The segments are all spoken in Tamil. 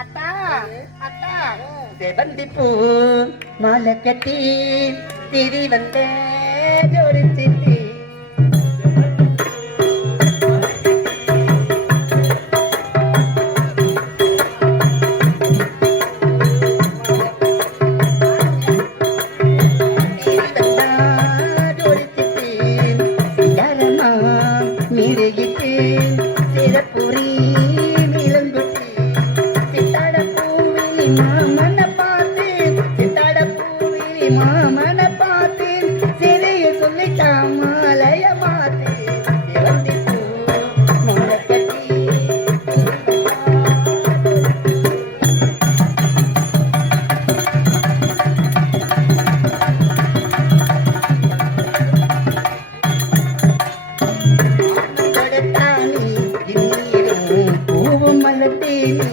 அத்தா அத்தா செவந்தி பூ மாலை கட்டி திரி வந்த ஜோடி சித்தி மாமன பார்த்தேன் சிறைய சொல்லிட்டான் மாலைய மாத்தேன் செவந்தி பூ மாலை கட்டி கொடுத்தானே இந்நீரும் பூவும் மலத்தேனே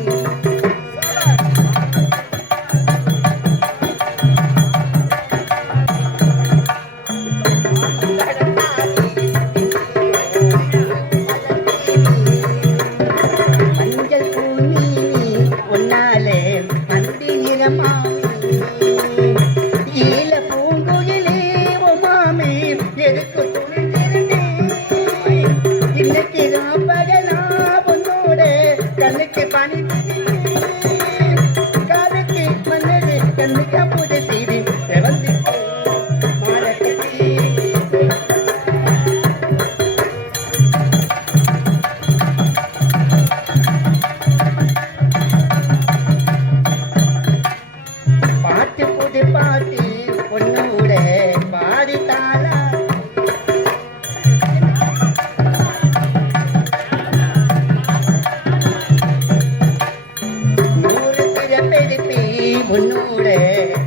உன்னோட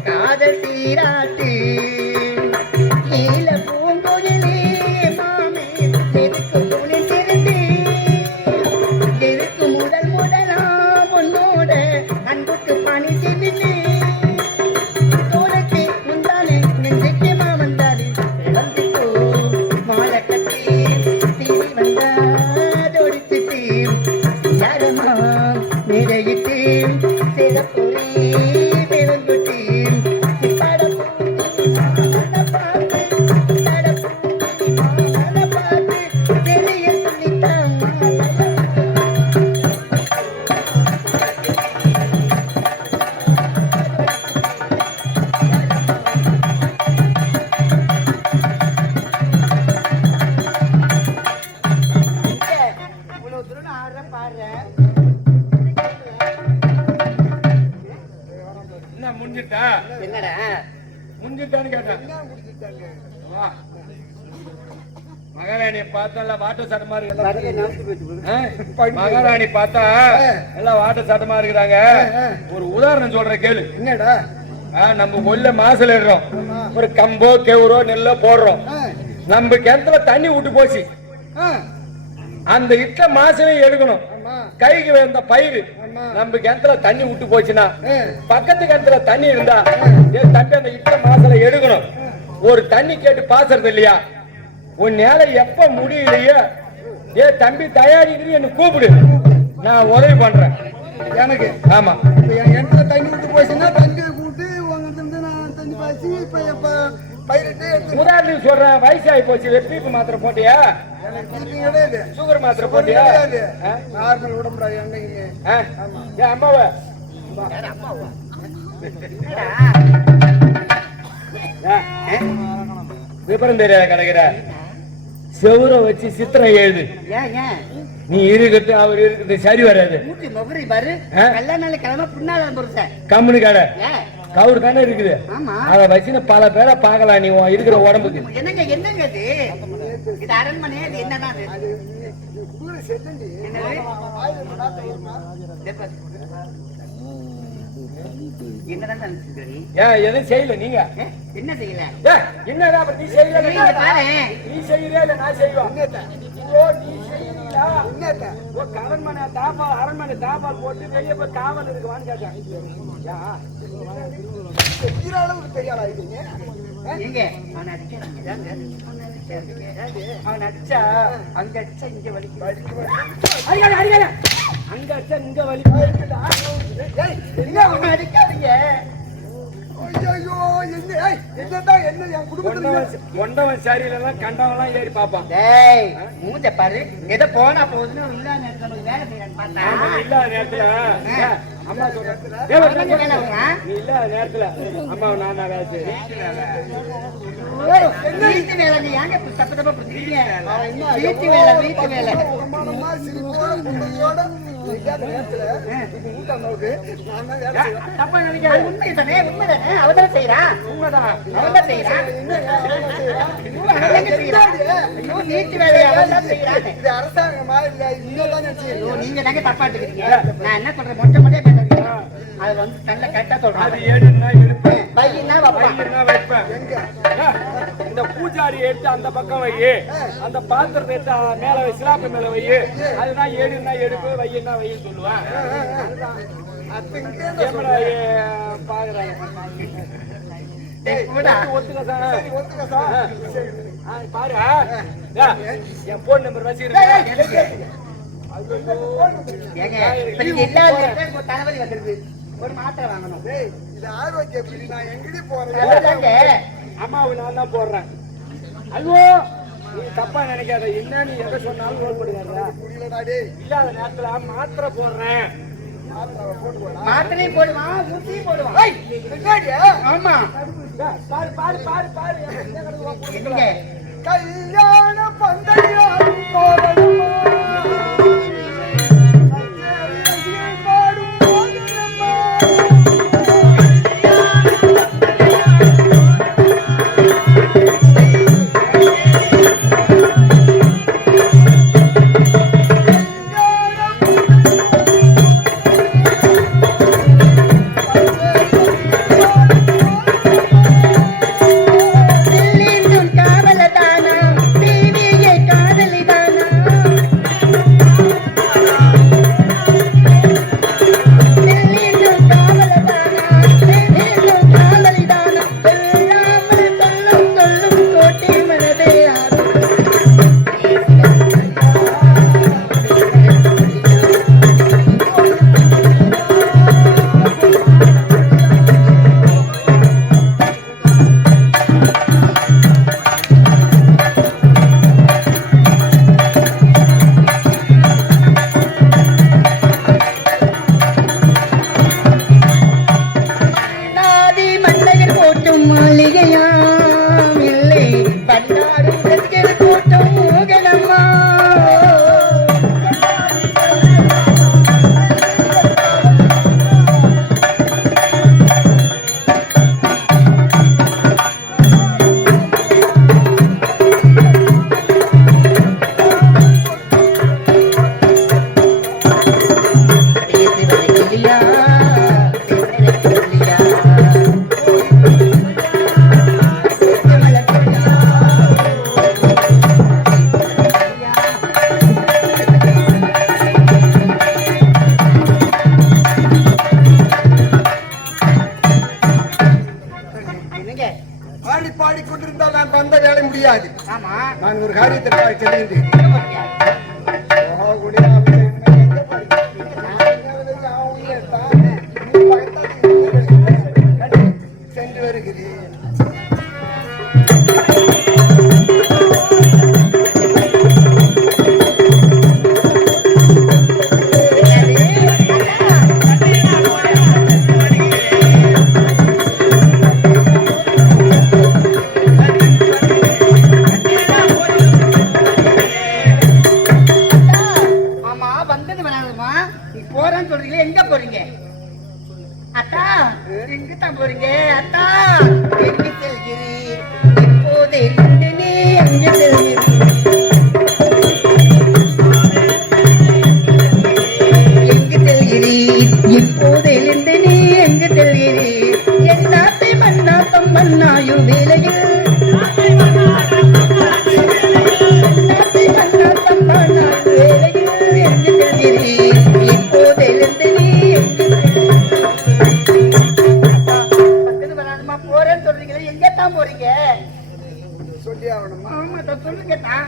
காதல் சீராட்டு ஈல பூங்கோயிலே மாமே எதுக்கு துணிந்திருந்து எதுக்கு முதலா உன்னோட அன்புக்கு பணி சென்று தோலைக்கு முந்தானே நெஞ்சுக்கு மாமந்தானே செவந்தி பூ மாலை கட்டி தீவி வந்தா ஜோடிச்சுட்டு யாரமா நிறையிட்டு சிறப்புரி மகாராணி பார்த்தா எல்லாம் வாட்ட சட்டமா இருக்கு. மகாராணி பார்த்தா எல்லாம் வாட்ட சட்டமா இருக்கிறாங்க. ஒரு உதாரணம் சொல்ற கேளு. என்னடா நம்ம கொல்ல மாசல இடுறோம், ஒரு கம்போ கெவுரோ நெல்லோ போடுறோம். நம்ம கிணத்துல தண்ணி விட்டு போச்சு, அந்த இட்ட மாசமே எடுக்கணும். கைக்கு வந்த பயிர் நம்ம கிணத்துல தண்ணி விட்டு போச்சுன்னா பக்கத்து கிணத்துல தண்ணி இருந்தா தம்பி அந்த இட்ட மாசல எடுக்கணும். ஒரு தண்ணி கேட்டு பாசுறது இல்லையா? உன் நேர எப்ப முடியலையோ தம்பி தயாரிக்கிறீ என்ன கூப்பிடு, நான் உதவி பண்றேன் எனக்கு. ஆமா, என் கிணத்துல தண்ணி விட்டு போச்சுன்னா தண்ணி கூப்பிட்டு நான் தண்ணி பாய்ச்சி இப்ப உதாரணத்துக்கு சொல்றேன். வயசாகி போச்சு, வெப்பீப்பு மாத்திரை போட்டியா? சுகர் மாத்திரை போட்டியா? நார்மல் உடம்புடா என் அம்மாவ விபரம் தெரியாத கிடைக்கிற செவுர வச்சு சித்திரம் எழுது. நீ இருக்கிறது அவர் இருக்கிறது சரி வராது. கம்முனு கடை கவுரு தானே இருக்குது, அத வச்சு பல பேரை பாக்கலாம். நீ இருக்கிற உடம்புக்கு எதுவும் செய்யல. நீங்க என்ன செய்யல? என்னடா நீ செய்யல, நீ செய்யறே இல்ல நான் செய்வோம். நீ செய்யறீங்களா? அரண்மனை தாப்பால், அரண்மனை தாப்பால் போட்டு வெளியே போய் காவல் இருக்குவான்னு கேட்டேன். தெரியாதா அவன் அடிச்சா அங்க அடிச்சா இங்க வலிக்கு, அங்க அடிச்சா இங்க வலிக்கு. என் குடும்பத்துல கொண்டவன் சரியில்லாம் கண்டவன்லாம் ஏறி பாப்பான். டேய் மூஞ்ச பாரு ஏதோ போனா போகுதுன்னு இல்லாத நேரத்துல நமக்கு வேலை செய்யறான்னு பார்த்தா இல்லாத நேரத்துல அம்மா சொல்றேன் நீ இல்லாத நேரத்துல அம்மா நான் வேலை செய்யறேன். வீட்டு வேலை நீ ஏங்க தப்பு தப்பா புரிஞ்சுக்கிறீங்க? வீட்டு வேலை பிரமாணமா சிரிப்போட புண்ணியோட இல்லாத நேரத்துல இப்ப ஊட்டாந்தவுக்கு நான் தான் வேலை செய்வேன். தப்பா நினைக்காத. உண்மைதானே உண்மைதானே அவதான் செய்யறான் உண்மைதான். அவதான் செய்யறான் வீட்டு வேலையை அவதான் செய்யறான். இது அரசாங்கமா இல்ல இன்னதான் நினைச்சு நீங்க தாங்க தப்பா எடுத்துக்கிறீங்க. நான் என்ன சொல்றேன் மொட்டை மொட்டையா பேசுறீங்க. அது வந்து நல்ல கரெக்டா அது சொல்றேன். எடுன்னா எடுப்பேன், பையனா வைப்பான். வைன்னா வைப்பேன். இந்த பூஜாரி எடுத்து அந்த பக்கம் வை, அந்த பாத்திரத்தை எடுத்து மேல வை, சிலாப்பு மேல வை. அதுதான் எடுன்னா எடுப்பு, வையன்னா வைன்னு சொல்லுவேன். எப்படா பாக்குறாங்க ஒத்துக்க பாரு. என் போன் நம்பர் வச்சுக்கிறேன். ஏங்க இப்ப நீங்க இல்லாத நேரத்துல தலைவலி வந்துருது. ஒரு மாத்திரை வாங்கணும். இது ஆரோக்கிய பிடி நான் எங்கடி போறேன் அதுதாங்க. அம்மாவை நான் தான் போடுறேன். ஐயோ நீ தப்பா நினைக்காத, என்ன நீ எதை சொன்னாலும் ரோல் பண்ணுங்க. முடியலடா டேய் இல்லாத நேரத்துல மாத்திரை போடுறேன். மாத்திரையும் போடுவான் ஊசியும் போடுவான். ஆமா பாரு பாரு பாரு பாரு. எங்க கல்யாண பந்தயம் கோவலமா பாடும் கோவலமா பாடி பாடி கொண்டிருந்தால் நான் வந்த வேலை முடியாது. ஆமா நான் ஒரு காரியத்திற்காக செல்கின்றேன். எங்க போறீங்க? சென்று வருகிறேன். ஆமா வந்தது வராதுமா. நீ போறேன்னு சொல்றீங்க, எங்க போறீங்க? அத்தா எங்க தான் போறீங்க? அத்தா எங்க செல்கிறீர்? இப்போது இருந்து நீ எங்க செல்கிறீர்? எங்க செல்கிறீர்? இப்போது இருந்து நீ எங்க செல்கிறீர்? என் நாட்டை மண்ணாக்கம் மண்ணாயும் வேலையில் நாட்டை மண்ணாக்கம் மண்ணாயும் வேலையில் எங்க செல்கிறீர்? இப்போது இருந்து நீ போறேன்னு சொல்றீங்களே, எங்கத்தான் போறீங்க? சொல்லி ஆகணுமா? ஆமா சொல்லுங்கத்தான்.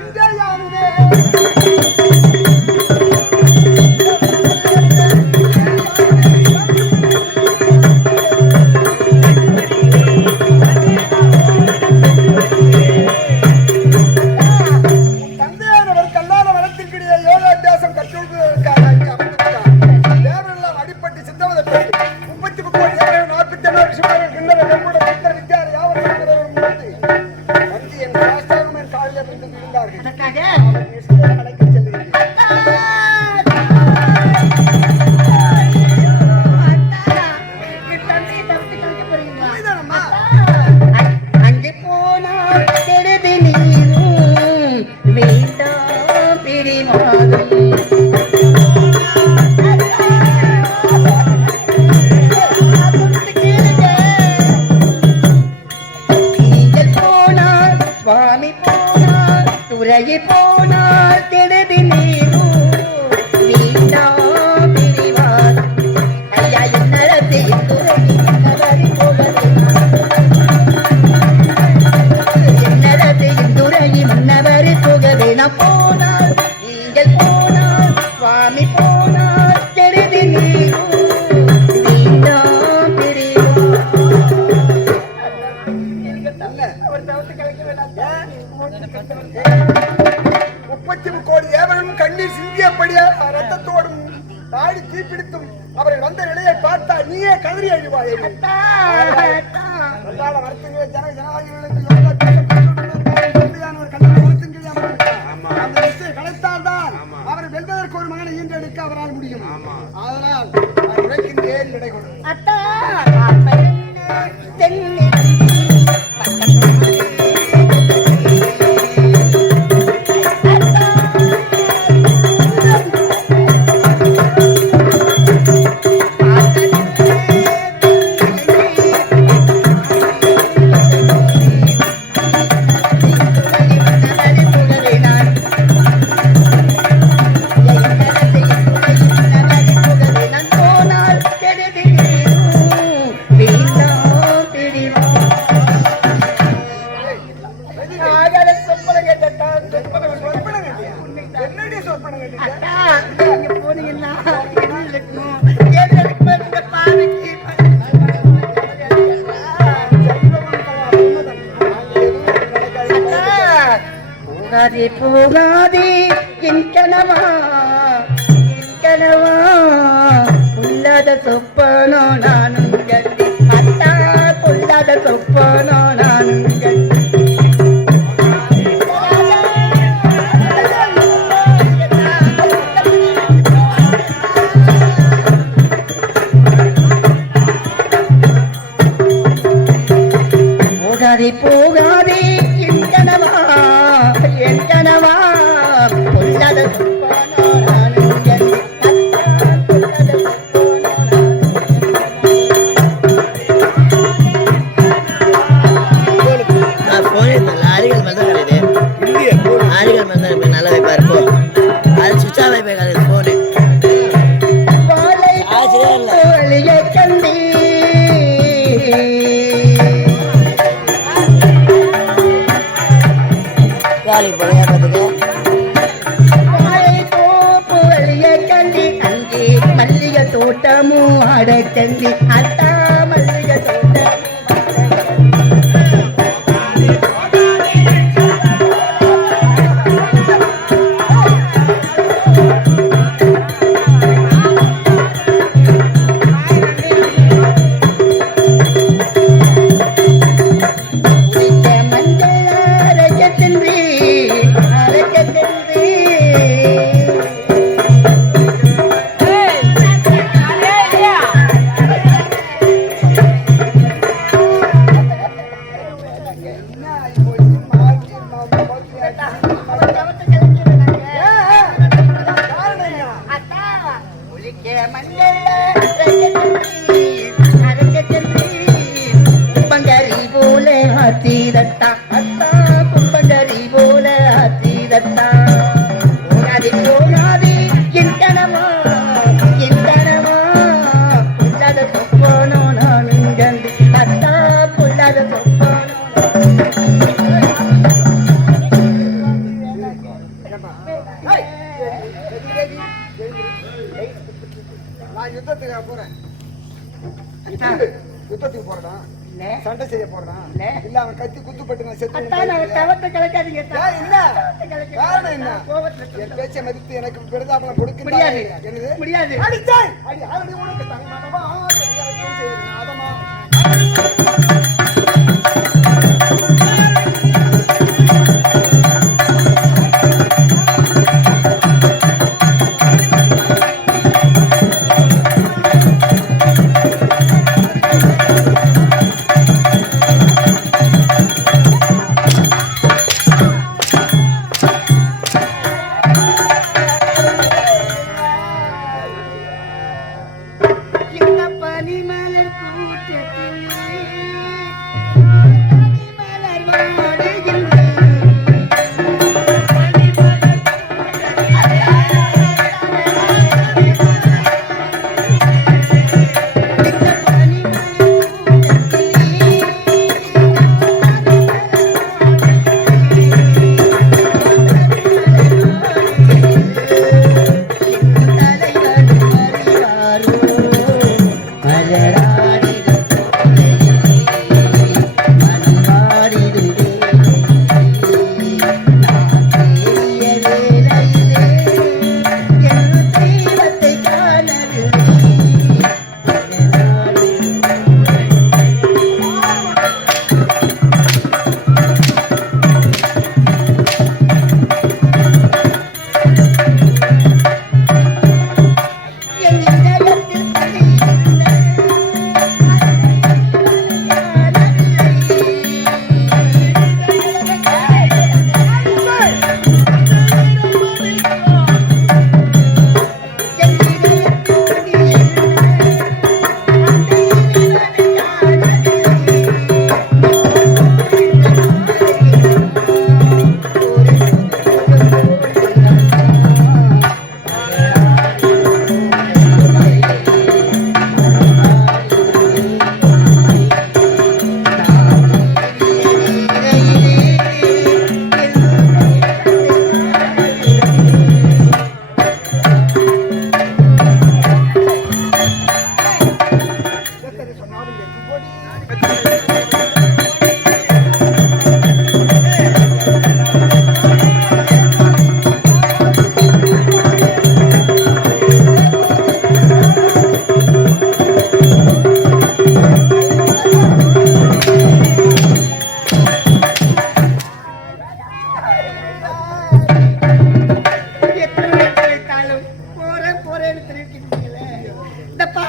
இங்கே யாருமே 30 கோடி தேவர்களும் கண்ணீர் சிந்தியபடியா ரத்தத்தோடும் தாடி தீப்பிடித்தும் அவரை வந்த நிலையை பார்த்தா நீயே கதறி அழிவாய். வருத்தங்களே ஜனவாதிகளுக்கு கிடைத்தால்தான் அவரை வெல்வதற்கு ஒரு மகனை ஈன்றெடுக்க அவரால் முடியும். அதனால் உழைக்கின்றேன் விடை கொடு. போகாதே என் கனவா உள்ளாத சொப்பனோ நானும் கட்டி அத்தா கொள்ளாத சொப்பனோ நானும் கட்டி போகாதே என் கனவா கொள்ளாத சொப்பனோ நானும் கட்டி தோட்டமோ அடக்கந்தி அத்தா மல்லிகை தோட்டம் யுத்தத்துக்கு போறடா சண்டை செய்ய போறான் இல்ல அவன் கத்தி குத்துப்பட்டு நான் செத்து காரணம் என்ன என் பேச்சை மதித்து எனக்கு பிரதாபலம் கொடுக்க முடியாது இந்த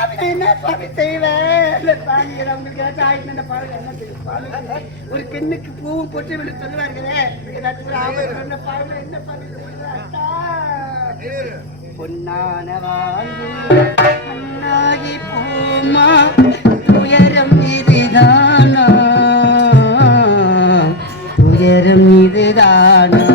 சாமி நான் என்ன சாமி செய்வேன்? இல்ல சாமி உங்களுக்கு ஏதாச்சும் ஆயிட்டு பாருங்க என்ன செய்யும் பாருங்க. ஒரு பெண்ணுக்கு பூவும் பொட்டு விட சொல்லுவார்களே ஏதாச்சும் ஆபத்து பாருங்க என்ன பண்ணுறா பொன்னான வாழ்வு அண்ணாகி போமா துயரம் இதுதானா துயரம் இதுதானா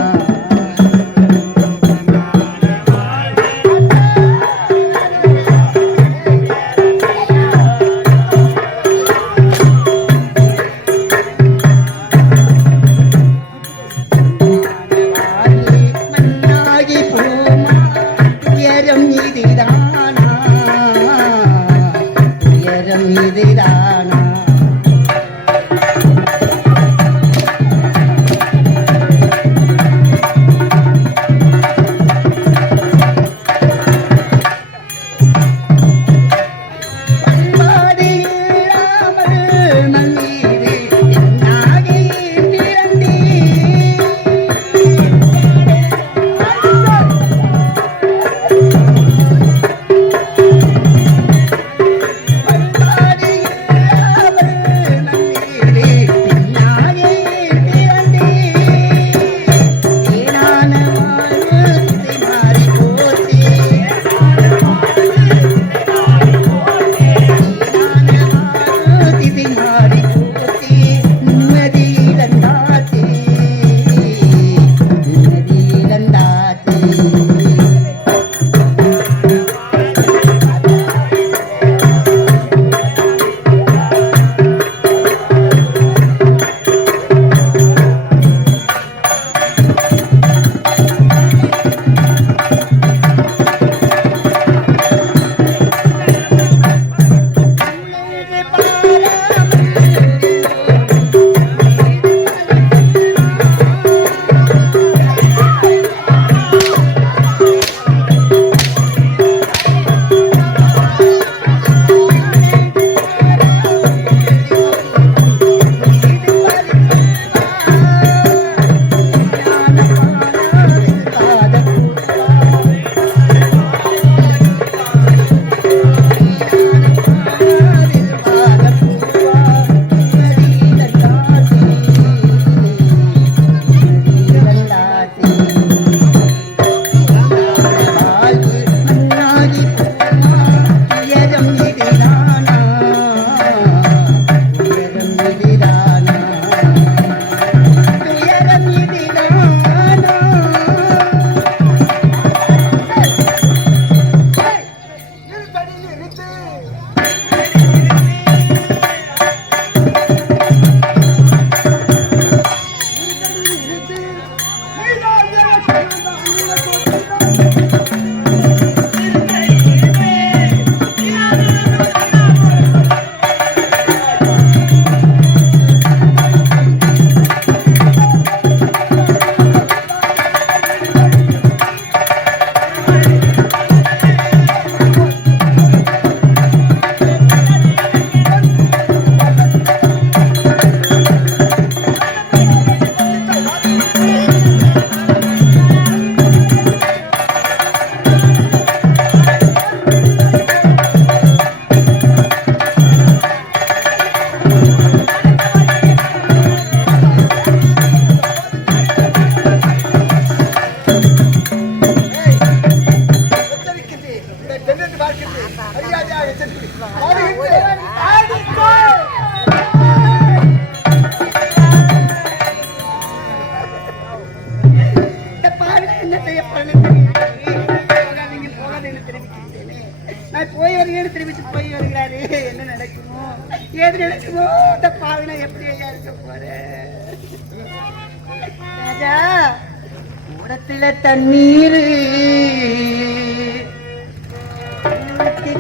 தண்ணீர்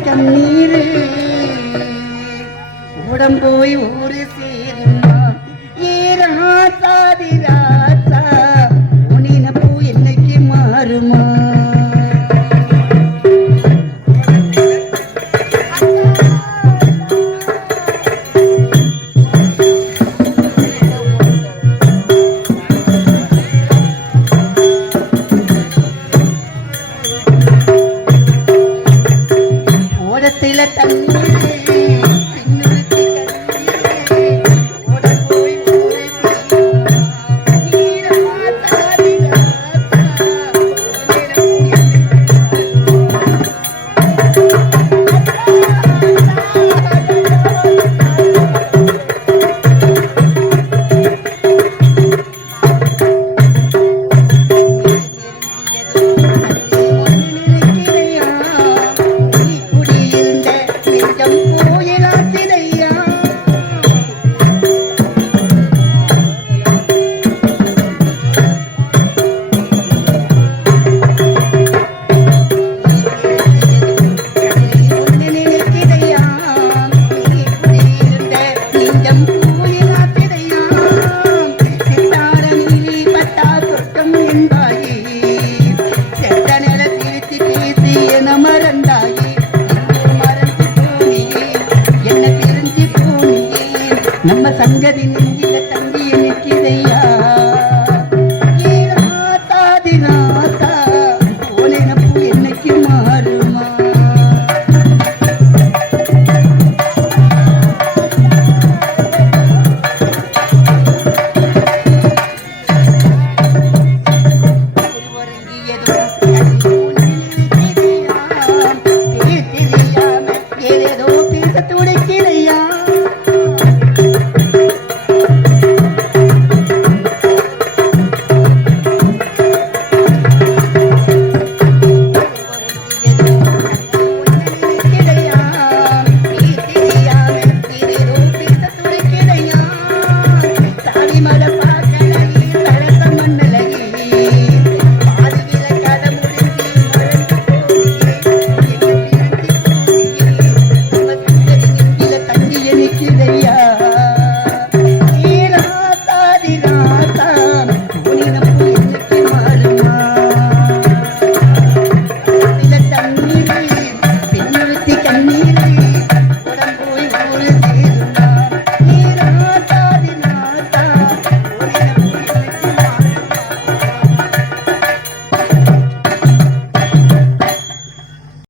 கண்ணீர் உடம்போய் ஊரு சேருமா ஏரா சாதி ராசா உனின பூ என்னைக்கு மாறுமா நெஞ்சில தண்ணீரே பின்னுறுத்தி கண்ணீரே ஓட போய் ஊரே நம்ம சங்கதி நெஞ்சில தங்கி நிற்கிறையா ராசா போனப்பு என்னைக்கு மாறுமா ஏதோ பேச துடைக்கிறேன்